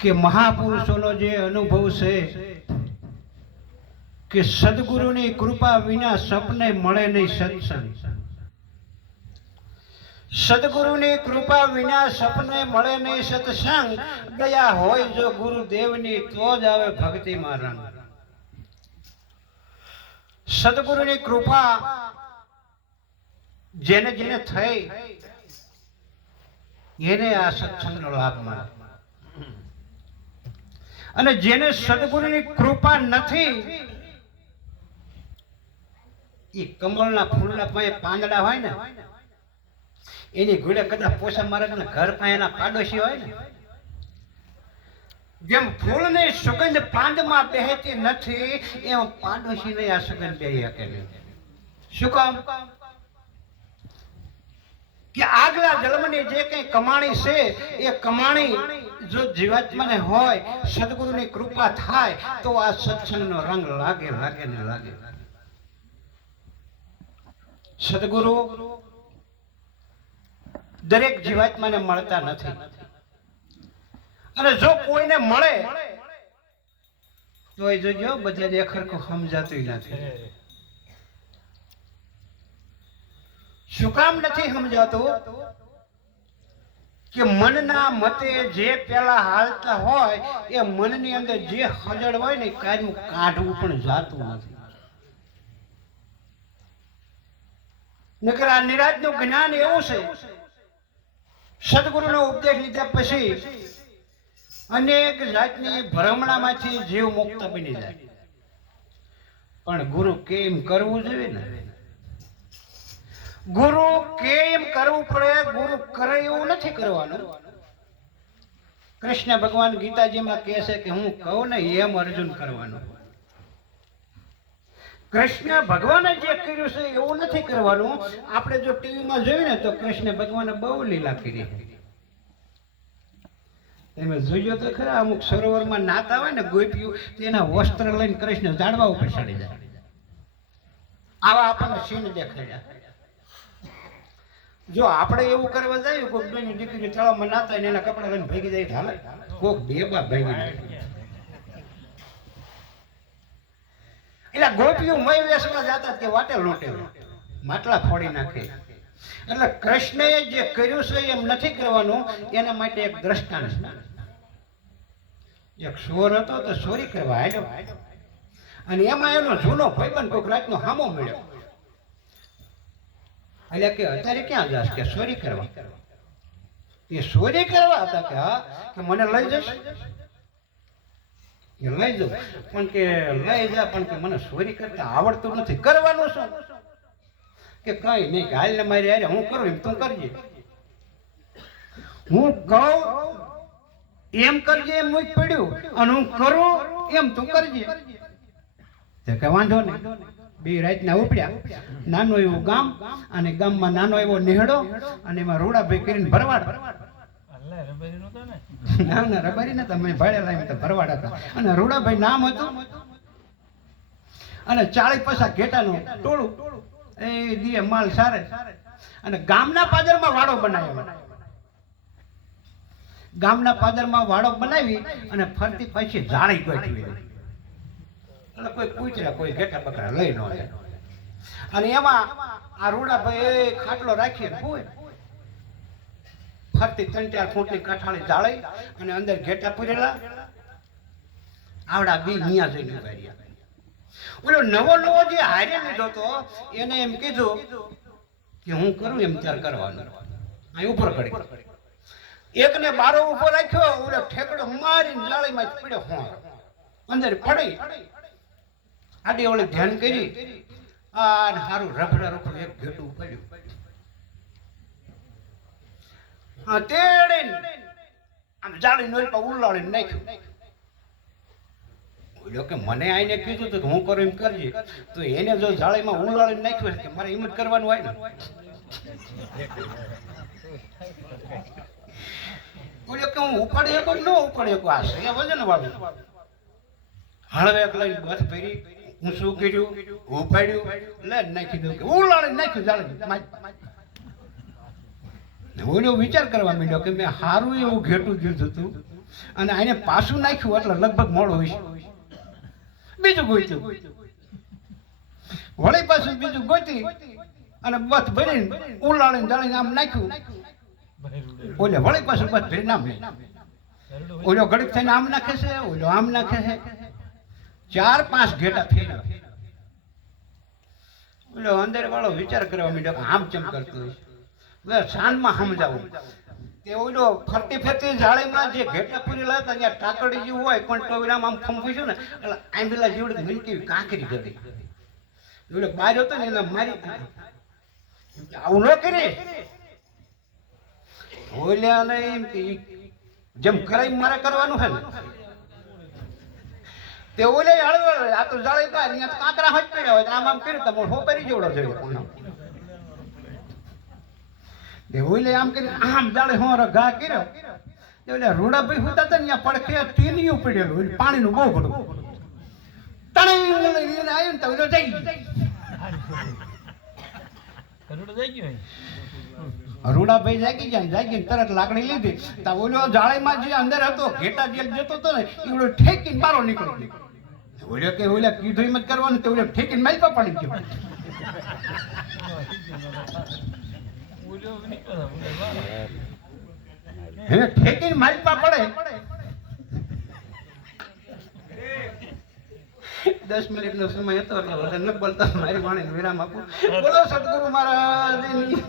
કે મહાપુરુષોનો જે અનુભવ છે કે સદગુરુની કૃપા વિના સપને મળે નહીં સત્સંગ. સદગુરુની કૃપા વિના સપને મળે નહીં સત્સંગ. દયા હોય જો ગુરુદેવની તો જ આવે ભક્તિમાં રંગ. સદગુરુની કૃપા જેને જેને થઈ એને આ સત્સંગનો લાભ મળે, અને જેને સદગુરુની કૃપા નથી એ કમળના ફૂલના પાસે પાંદડા હોય ને એની ઘોડે કદાચ પોસા મારે ઘર પાસે એના પાડોશી હોય ને, જેમ ફૂલની સુગંધ પાંદમાં બેહતી નથી એમ પાડોશી ને આ સુગંધ બેહી શકે નહીં. શું કામ? કે આગલા જન્મની જે કઈ કમાણી છે એ કમાણી જો જીવાત્માને હોય, સદગુરુની કૃપા થાય તો આ સત્સંગનો રંગ લાગે લાગે ને લાગે. સદગુરુ દરેક જીવાત્માને મળતા નથી, અને જો કોઈને મળે તો એ જોજો બધાને એકરખું સમજાતું નથી. શું કામ નથી સમજાતું? કે મનના મતે જે પેલા હાલતા હોય એ મનની અંદર જે હજળ હોય ને કાઢવું કાઢવું પણ જાતું નથી. નકર આ નિરાજનું જ્ઞાન એવું છે, સદગુરુનો ઉપદેશ લીધા પછી અનેક જાતની ભ્રમણામાંથી જીવ મુક્ત બની જાય. પણ ગુરુ કેમ કરવું જોઈએ ને, ગુરુ કેમ કરવું પડે, ગુરુ કરે એવું નથી કરવાનું. કૃષ્ણ ભગવાન ગીતાજીમાં કહે છે કે હું કહું ને એમ અર્જુન કરવાનું. કૃષ્ણ ભગવાને જે કર્યું છે એવું નથી કરવાનું. આપણે જો ટીવીમાં જોયું ને તો કૃષ્ણ ભગવાને બહુ લીલા કરી. તમે જોયો તો ખરા, અમુક સરોવરમાં નાતા હોય ને ગોપીઓ તેના વસ્ત્ર લઈને કૃષ્ણ ઝાડવા ઉપર ચડી જાય. આવા આપણને સીન દેખાડ્યા. જો આપણે એવું કરવા જાય, કોઈક બેની દીકરી તળાવમાં નાતા ને એના કપડા લઈને ભેગી જાય હાલે, કોક બેબા ભેગી જાય. એટલે ગોપીઓ મય વેશમાં જતા કે વાટે લૂંટે, માટલા ફોડી નાખે. એટલે કૃષ્ણએ જે કર્યું છે એમ નથી કરવાનું. એના માટે એક દ્રષ્ટાંત. એક ચોર હતો તો ચોરી કરવા આવ્યો, અને એમાં એનો જૂનો ભાઈબંધ કોઈક રાતનો હામો મળ્યો. એટલે કે અત્યારે ક્યાં જાશ? કે ચોરી કરવા. એ ચોરી કરવા હતા કે હા, કે મને લઈ જશ? કે લઈ જાઉં, પણ કે લઈ જા, પણ કે મને ચોરી કરતા આવડતું નથી. કરવાનું શું? કે કઈ નહીં, કે હાલ ને મારી હારે હું કરું એમ તું કરજે. હું કહું એમ કરજે એમ જ પડ્યું, અને હું કરું એમ તું કરજે. કે વાંધો નહીં. બે રાતના ઉપડ્યા. નાનું એવું ગામ, અને ગામમાં નાનો એવો નેહડો, અને એમાં રૂડાભાઈ કરીને ભરવાડ. ના ના, રબારી નતા, મેં ભાડેલા એમ તો ભરવાડ હતા. અને રૂડાભાઈ નામ હતું, અને 40-50 ઘેટાનું ટોળું એ દીએ માલ સારે. અને ગામના પાદરમાં વાડો બનાવ્યો. ગામના પાદરમાં વાડો બનાવી અને ફરતી પાછી જાળી ગોઠવી. એટલે કોઈ પૂછ્યા કોઈ ઘેટા બકરા લઈ ન જાય. અને એમાં આ રૂડાભાઈ ખાટલો રાખીએ હોય, ફરતી 3-4 ફૂટની કાઠાળી જાળી, અને અંદર ઘેટા પૂરેલા. આવડા બી નિયા જઈને ઉભા. ઓલો નવો નવો જે હારે લીધો તો એને એમ કીધું કે હું કરું એમ ત્યારે કરવાનું. અહીં ઉપર કરી એકને બારો ઉભો રાખ્યો, ઓલો ઠેકડો મારીને જાળીમાં પડ્યો. હું અંદર પડી આડી ઓળી ધ્યાન કરી, આ હારું રખડા રખડું એક ઘેટું પડ્યું. હા, તેડીને આમ જાળી નોલ પર ઉલાળીને નાખ્યું. બોલ્યો કે મને આઈને કીધું તો હું કરું એમ કરજે, તો એને જો જાળીમાં ઉલાળીને નાખ્યું કે મારે એમ જ કરવાનું હોય ને. બોલ્યો કે હું ઉપાડી શકું ન ઉપાડી શકું, આ છે વજન વાળું. હળવે લઈને બસ ફેરી હું શું કર્યું, ઉપાડ્યું, લે નાખી દઉં કે ઉલાળીને નાખ્યું જાળી. ઓલો વિચાર કરવા માંડ્યો કે મેં સારું એવું ઘેટું દીધું હતું અને આને પાછું નાખ્યું એટલે લગભગ મોડું હોય બીજું ગોત્યું વળી પાછું બીજું ગોતી અને બસ ભરીને ઉલાળીને જાળીને આમ નાખ્યું ઓલે વળી પાછું બસ ભરીને આમ ઓલો ઘડીક થઈને આમ નાખે છે ઓલો આમ નાખે છે 4-5 ઘેટા ફેર્યા ઓલો અંદર વાળો વિચાર કરવા માંડ્યો કે આમ ચમ કરતું હોય સાંજમાં સમજાવું તે ઓલો ફરતી ફરતી જાળીમાં જે ઘેટા પૂરેલા હતા ત્યાં ટાકડી જેવું હોય પણ તો આમ ખંભું ને એટલે આંબેલા જેવડી મિલકી કાંકરી કરી ઓલો બહાર હતો ને એને મારી આવું ન કરે ઓલ્યા એમ કે જેમ કરાઈ મારે કરવાનું છે ને તે ઓલે હળવળ આ તો જાળી પાર અહીંયા કાંકરા હોજ પડ્યા હોય આમ આમ કર્યું તમે હો કરી જેવડો જોઈએ તે ઓલે આમ કરીને આમ જાળે હો ઘા કર્યો તે ઓલે રૂડાભાઈ હોતા હતા ને ત્યાં પડખે ટીનિયું પડેલું પાણીનું બહુ ઘડું તણી આવ્યું ને તો ઓલો જઈ રૂડાભાઈ જાગી જાય જાગીને તરત લાકડી લીધી તો ઓલો જાળીમાં જે અંદર હતો ઘેટા જે જતો હતો ને એ ઓલો ઠેકીને બારો નીકળી ગયો ઓલે કે ઓલે કીધું એમ જ કરવાનું તો ઓલે ઠેકીને માલપા પડી ગયો હે ઠેકીને માલપા પડે 10 મિનિટનો સમય હતો એટલે વધારે ન બોલતા મારી વાણીને વિરામ આપું બોલો સદગુરુ મહારાજની